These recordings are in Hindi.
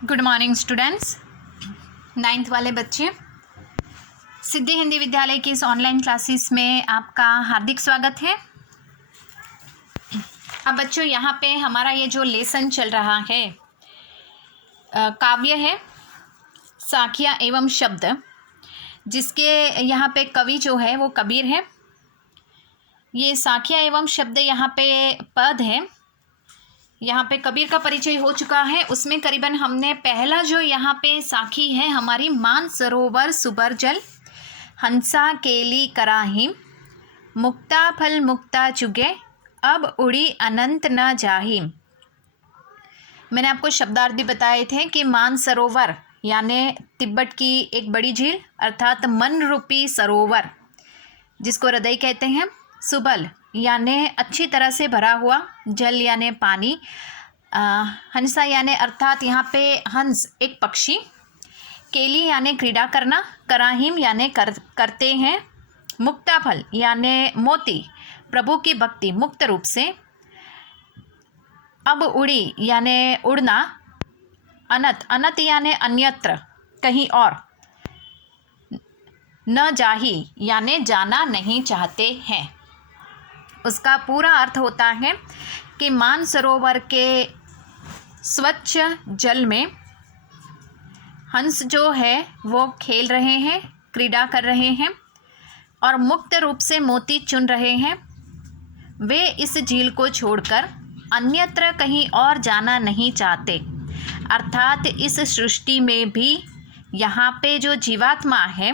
Good morning students. 9th वाले बच्चे, सिद्धि हिंदी विद्यालय की इस ऑनलाइन क्लासेस में आपका हार्दिक स्वागत है। अब बच्चों, यहाँ पे हमारा ये जो लेसन चल रहा है काव्य है साखियाँ एवं शब्द, जिसके यहाँ पे कवि जो है वो कबीर है। ये साखियाँ एवं शब्द यहाँ पे पद है। यहाँ पे कबीर का परिचय हो चुका है। उसमें करीबन हमने पहला जो यहाँ पे साखी है हमारी, मान सरोवर सुबर जल, हंसा केली कराही, मुक्ता फल मुक्ता चुगे, अब उड़ी अनंत न जाही। मैंने आपको शब्दार्थ भी बताए थे कि मान सरोवर यानी तिब्बत की एक बड़ी झील अर्थात मन रूपी सरोवर, जिसको हृदय कहते हैं। सुबल यानी अच्छी तरह से भरा हुआ, जल यानी पानी, हंसा यानी अर्थात यहाँ पे हंस एक पक्षी, केली यानी क्रीड़ा करना, कराहिम यानी करते हैं, मुक्ताफल यानी मोती, प्रभु की भक्ति मुक्त रूप से, अब उड़ी यानी उड़ना, अनत अनत यानी अन्यत्र कहीं और, न जाही यानी जाना नहीं चाहते हैं। उसका पूरा अर्थ होता है कि मान सरोवर के स्वच्छ जल में हंस जो है वो खेल रहे हैं, क्रीड़ा कर रहे हैं और मुक्त रूप से मोती चुन रहे हैं। वे इस झील को छोड़कर अन्यत्र कहीं और जाना नहीं चाहते, अर्थात इस सृष्टि में भी यहाँ पे जो जीवात्मा है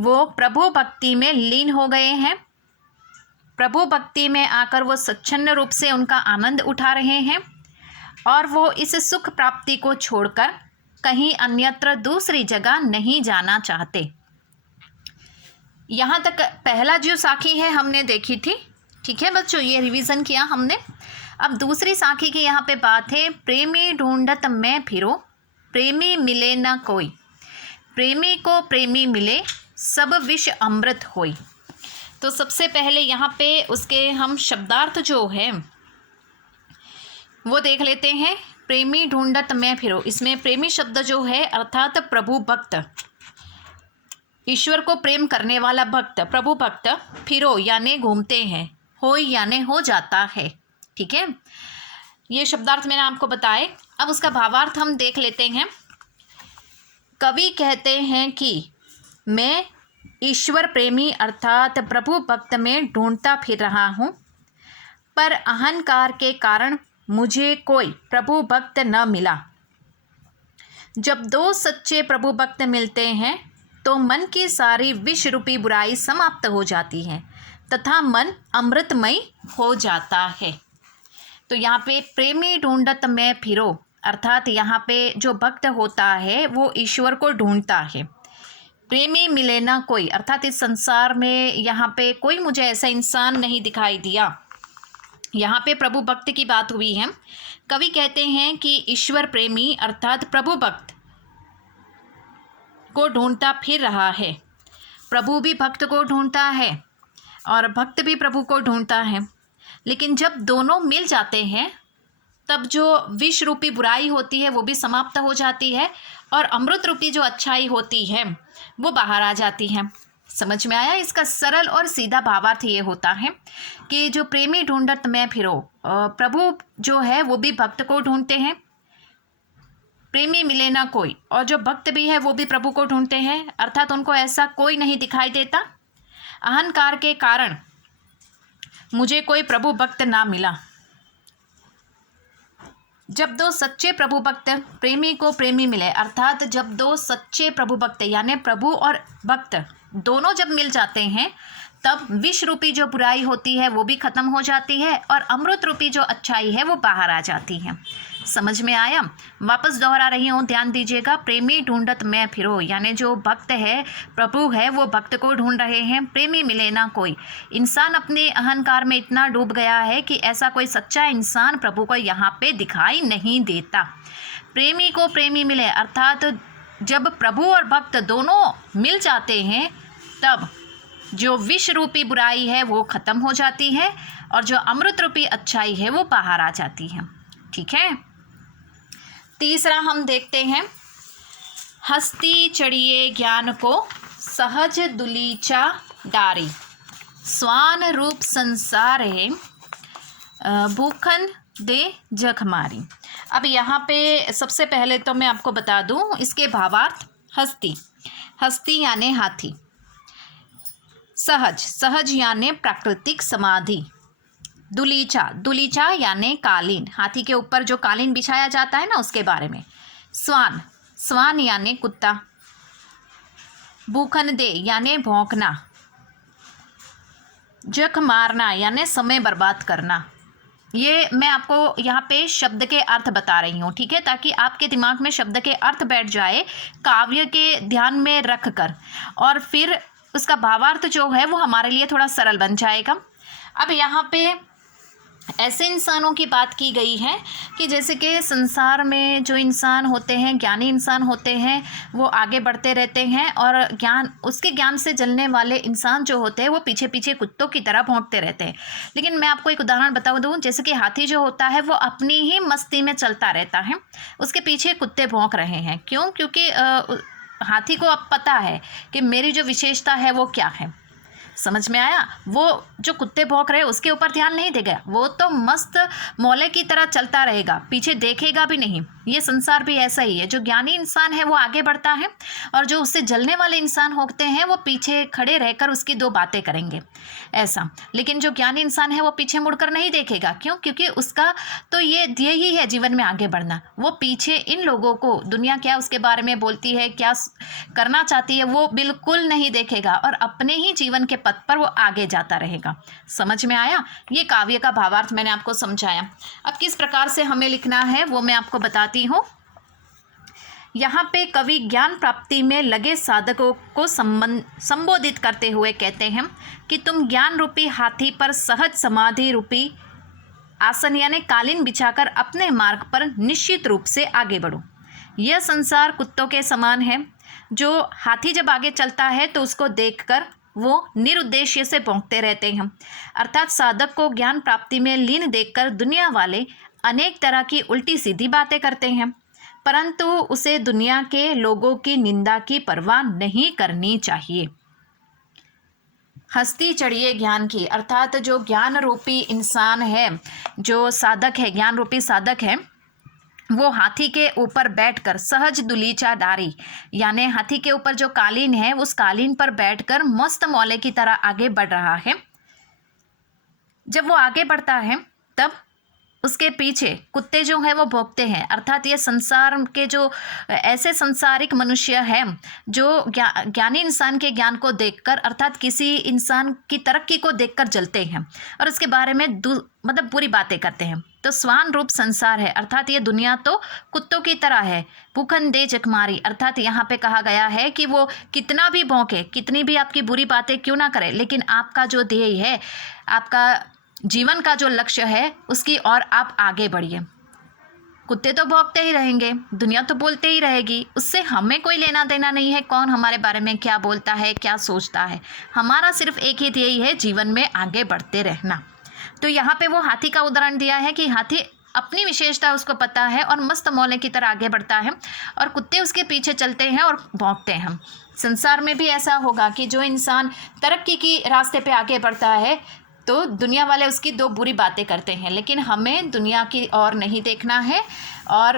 वो प्रभु भक्ति में लीन हो गए हैं। प्रभु भक्ति में आकर वो स्वच्छंद रूप से उनका आनंद उठा रहे हैं और वो इस सुख प्राप्ति को छोड़कर कहीं अन्यत्र दूसरी जगह नहीं जाना चाहते। यहाँ तक पहला जो साखी है हमने देखी थी। ठीक है बच्चों, ये रिवीजन किया हमने। अब दूसरी साखी की यहाँ पे बात है, प्रेमी ढूंढत मैं फिरो, प्रेमी मिले ना कोई, प्रेमी को प्रेमी मिले, सब विष अमृत होई। तो सबसे पहले यहाँ पे उसके हम शब्दार्थ जो है वो देख लेते हैं। प्रेमी ढूंढत मैं फिरो, इसमें प्रेमी शब्द जो है अर्थात प्रभु भक्त, ईश्वर को प्रेम करने वाला भक्त, प्रभु भक्त, फिरो यानी घूमते हैं, होई यानी हो जाता है। ठीक है, ये शब्दार्थ मैंने आपको बताए। अब उसका भावार्थ हम देख लेते हैं। कवि कहते हैं कि मैं ईश्वर प्रेमी अर्थात प्रभु भक्त में ढूंढता फिर रहा हूँ, पर अहंकार के कारण मुझे कोई प्रभु भक्त न मिला। जब दो सच्चे प्रभु भक्त मिलते हैं तो मन की सारी विष रूपी बुराई समाप्त हो जाती है तथा मन अमृतमय हो जाता है। तो यहाँ पे प्रेमी ढूंढत मैं फिरो अर्थात यहाँ पे जो भक्त होता है वो ईश्वर को ढूंढता है। प्रेमी मिले ना कोई अर्थात इस संसार में यहाँ पे कोई मुझे ऐसा इंसान नहीं दिखाई दिया। यहाँ पे प्रभु भक्त की बात हुई है। कवि कहते हैं कि ईश्वर प्रेमी अर्थात प्रभु भक्त को ढूंढता फिर रहा है। प्रभु भी भक्त को ढूंढता है और भक्त भी प्रभु को ढूंढता है, लेकिन जब दोनों मिल जाते हैं तब जो विष रूपी बुराई होती है वो भी समाप्त हो जाती है और अमृत रूपी जो अच्छाई होती है वो बाहर आ जाती है। समझ में आया? इसका सरल और सीधा भावार्थ ये होता है कि जो प्रेमी ढूंढत मैं फिरो, प्रभु जो है वो भी भक्त को ढूंढते हैं, प्रेमी मिले ना कोई, और जो भक्त भी है वो भी प्रभु को ढूंढते हैं, अर्थात उनको ऐसा कोई नहीं दिखाई देता। अहंकार के कारण मुझे कोई प्रभु भक्त ना मिला। जब दो सच्चे प्रभु भक्त प्रेमी को प्रेमी मिले अर्थात जब दो सच्चे प्रभु भक्त यानी प्रभु और भक्त दोनों जब मिल जाते हैं तब विष रूपी जो बुराई होती है वो भी खत्म हो जाती है और अमृत रूपी जो अच्छाई है वो बाहर आ जाती है। समझ में आया? वापस दोहरा रही हूँ, ध्यान दीजिएगा। प्रेमी ढूंढत मैं फिरो यानी जो भक्त है, प्रभु है, वो भक्त को ढूंढ रहे हैं। प्रेमी मिले ना कोई, इंसान अपने अहंकार में इतना डूब गया है कि ऐसा कोई सच्चा इंसान प्रभु को यहाँ पे दिखाई नहीं देता। प्रेमी को प्रेमी मिले अर्थात जब प्रभु और भक्त दोनों मिल जाते हैं तब जो विष रूपी बुराई है वो खत्म हो जाती है और जो अमृत रूपी अच्छाई है वो बाहर आ जाती है। ठीक है, तीसरा हम देखते हैं, हस्ती चढ़िए ज्ञान को सहज दुलीचा डारी, स्वान रूप संसार है भूखन दे जख मारी। अब यहाँ पे सबसे पहले तो मैं आपको बता दूँ इसके भावार्थ। हस्ती, हस्ती यानी हाथी, सहज, सहज यानी प्राकृतिक समाधि, दुलीचा, दुलीचा यानी कालीन, हाथी के ऊपर जो कालीन बिछाया जाता है ना उसके बारे में। स्वान, स्वान यानी कुत्ता, भूखन दे यानी भौंकना, जख मारना यानी समय बर्बाद करना। ये मैं आपको यहाँ पे शब्द के अर्थ बता रही हूँ, ठीक है, ताकि आपके दिमाग में शब्द के अर्थ बैठ जाए काव्य के ध्यान में रख कर, और फिर उसका भावार्थ जो है वो हमारे लिए थोड़ा सरल बन जाएगा। अब यहाँ पे ऐसे इंसानों की बात की गई है कि जैसे कि संसार में जो इंसान होते हैं, ज्ञानी इंसान होते हैं, वो आगे बढ़ते रहते हैं, और उसके ज्ञान से जलने वाले इंसान जो होते हैं वो पीछे पीछे कुत्तों की तरह भौंकते रहते हैं। लेकिन मैं आपको एक उदाहरण बता दूँ, जैसे कि हाथी जो होता है वो अपनी ही मस्ती में चलता रहता है, उसके पीछे कुत्ते भौंक रहे हैं। क्यों? क्योंकि हाथी को अब पता है कि मेरी जो विशेषता है वो क्या है। समझ में आया? वो जो कुत्ते भौंक रहे हैं उसके ऊपर ध्यान नहीं देगा, वो तो मस्त मौले की तरह चलता रहेगा, पीछे देखेगा भी नहीं। ये संसार भी ऐसा ही है, जो ज्ञानी इंसान है वो आगे बढ़ता है, और जो उससे जलने वाले इंसान होते हैं वो पीछे खड़े रहकर उसकी दो बातें करेंगे, ऐसा। लेकिन जो ज्ञानी इंसान है वो पीछे मुड़कर नहीं देखेगा। क्यों? क्योंकि उसका तो ये ध्येय ही है जीवन में आगे बढ़ना। वो पीछे इन लोगों को, दुनिया क्या उसके बारे में बोलती है, क्या करना चाहती है, वो बिल्कुल नहीं देखेगा, और अपने ही जीवन के पथ पर वो आगे जाता रहेगा। समझ में आया? ये काव्य का भावार्थ मैंने आपको समझाया। अब किस प्रकार से हमें लिखना है वो मैं आपको बताती हूँ। यहाँ पे कवि ज्ञान प्राप्ति में लगे साधकों को संबोधित करते हुए कहते हैं कि तुम ज्ञान रूपी हाथी पर सहज समाधि रूपी आसन यानी कालीन बिछाकर अपने मार्ग पर निश्चित रूप से आगे बढ़ो। यह संसार कुत्तों के समान है, जो हाथी जब आगे चलता है तो उसको देखकर वो निरुद्देश्य से भौंकते रहते हैं। अर्थात साधक को ज्ञान प्राप्ति में लीन देखकर दुनिया वाले अनेक तरह की उल्टी सीधी बातें करते हैं, परंतु उसे दुनिया के लोगों की निंदा की परवाह नहीं करनी चाहिए। हस्ती चढ़िए ज्ञान की, अर्थात जो ज्ञान रूपी इंसान है, जो साधक है, ज्ञान रूपी साधक है, वो हाथी के ऊपर बैठकर सहज दुलीचा डारी यानी हाथी के ऊपर जो कालीन है उस कालीन पर बैठकर मस्त मौले की तरह आगे बढ़ रहा है। जब वो आगे बढ़ता है तब उसके पीछे कुत्ते जो हैं वो भौंकते हैं। अर्थात ये संसार के जो ऐसे संसारिक मनुष्य हैं जो ज्ञानी इंसान के ज्ञान को देखकर, अर्थात किसी इंसान की तरक्की को देखकर जलते हैं और उसके बारे में मतलब बुरी बातें करते हैं। तो स्वान रूप संसार है, अर्थात ये दुनिया तो कुत्तों की तरह है। भूखन दे जखमारी, अर्थात यहाँ पे कहा गया है कि वो कितना भी भौंके, कितनी भी आपकी बुरी बातें क्यों ना करे, लेकिन आपका जो ध्येय है, आपका जीवन का जो लक्ष्य है उसकी ओर आप आगे बढ़िए। कुत्ते तो भौंकते ही रहेंगे, दुनिया तो बोलते ही रहेगी, उससे हमें कोई लेना देना नहीं है कौन हमारे बारे में क्या बोलता है, क्या सोचता है। हमारा सिर्फ एक ही ध्येय है, जीवन में आगे बढ़ते रहना। तो यहाँ पे वो हाथी का उदाहरण दिया है कि हाथी अपनी विशेषता उसको पता है और मस्त मौले की तरह आगे बढ़ता है, और कुत्ते उसके पीछे चलते हैं और भौंकते हैं। संसार में भी ऐसा होगा कि जो इंसान तरक्की की रास्ते पे आगे बढ़ता है तो दुनिया वाले उसकी दो बुरी बातें करते हैं, लेकिन हमें दुनिया की ओर नहीं देखना है और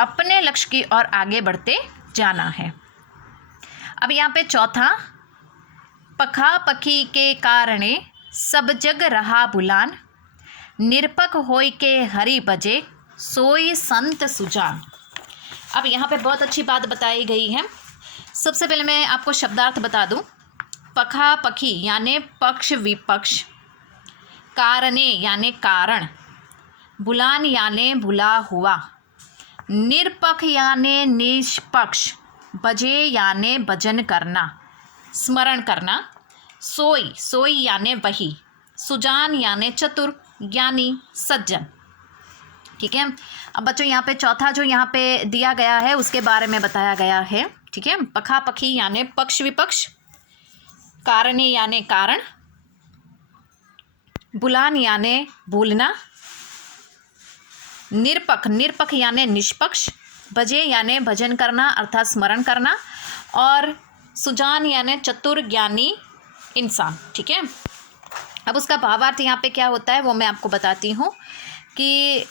अपने लक्ष्य की ओर आगे बढ़ते जाना है। अब यहाँ पे चौथा, पखा पखी के कारणे सब जग रहा बुलान, निरपक होय के हरि बजे सोई संत सुजान। अब यहाँ पे बहुत अच्छी बात बताई गई है। सबसे पहले मैं आपको शब्दार्थ बता दूं। पखा पखी यानी पक्ष विपक्ष, कारणे यानी कारण, बुलान यानी बुला हुआ, निरपक्ष यानी निष्पक्ष, बजे यानी भजन करना, स्मरण करना, सोई, सोई यानी वही, सुजान यानी चतुर, ज्ञानी, सज्जन। ठीक है। अब बच्चों यहाँ पे चौथा जो यहाँ पे दिया गया है उसके बारे में बताया गया है। ठीक है। पखा पखी यानी पक्ष विपक्ष, कारणे यानी कारण, बुलान यानी भूलना, निरपक, निरपक यानी निष्पक्ष, भजे यानी भजन करना अर्थात स्मरण करना, और सुजान यानी चतुर ज्ञानी इंसान। ठीक है, अब उसका भावार्थ यहाँ पे क्या होता है वो मैं आपको बताती हूँ कि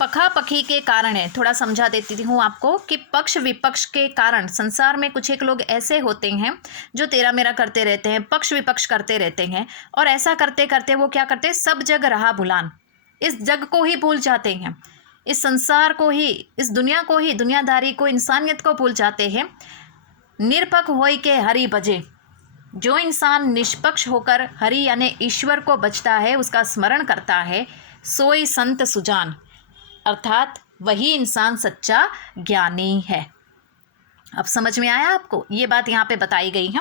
पखा पखी के कारण है। थोड़ा समझा देती हूँ आपको कि पक्ष विपक्ष के कारण संसार में कुछ एक लोग ऐसे होते हैं जो तेरा मेरा करते रहते हैं, पक्ष विपक्ष करते रहते हैं, और ऐसा करते करते वो क्या करते हैं, सब जग रहा भुलान, इस जग को ही भूल जाते हैं, इस संसार को ही, इस दुनिया को ही, दुनियादारी को, इंसानियत को भूल जाते हैं। निरपक होई के हरि भजे, जो इंसान निष्पक्ष होकर हरि यानी ईश्वर को बचता है, उसका स्मरण करता है, सोई संत सुजान, अर्थात वही इंसान सच्चा ज्ञानी है। अब समझ में आया आपको? ये बात यहाँ पे बताई गई है।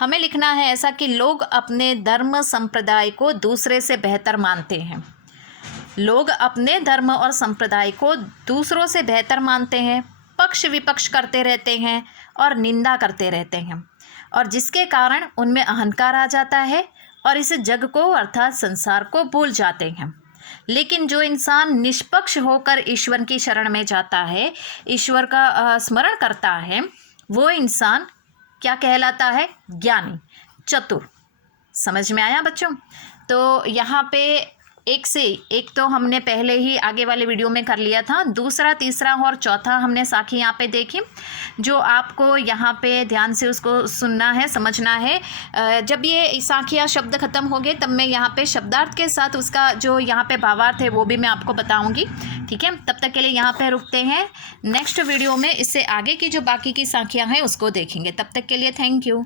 हमें लिखना है ऐसा कि लोग अपने धर्म संप्रदाय को दूसरे से बेहतर मानते हैं। लोग अपने धर्म और संप्रदाय को दूसरों से बेहतर मानते हैं, पक्ष विपक्ष करते रहते हैं और निंदा करते रहते हैं, और जिसके कारण उनमें अहंकार आ जाता है और इस जग को अर्थात संसार को भूल जाते हैं। लेकिन जो इंसान निष्पक्ष होकर ईश्वर की शरण में जाता है, ईश्वर का स्मरण करता है, वो इंसान क्या कहलाता है? ज्ञानी, चतुर। समझ में आया बच्चों? तो यहाँ पे एक से एक तो हमने पहले ही आगे वाले वीडियो में कर लिया था, दूसरा, तीसरा और चौथा हमने साखी यहाँ पे देखी, जो आपको यहाँ पे ध्यान से उसको सुनना है, समझना है। जब ये साखिया शब्द ख़त्म हो गए तब मैं यहाँ पे शब्दार्थ के साथ उसका जो यहाँ पे भावार्थ है वो भी मैं आपको बताऊँगी। ठीक है, तब तक के लिए यहाँ पे रुकते हैं। नेक्स्ट वीडियो में इससे आगे की जो बाकी की साखियाँ हैं उसको देखेंगे। तब तक के लिए थैंक यू।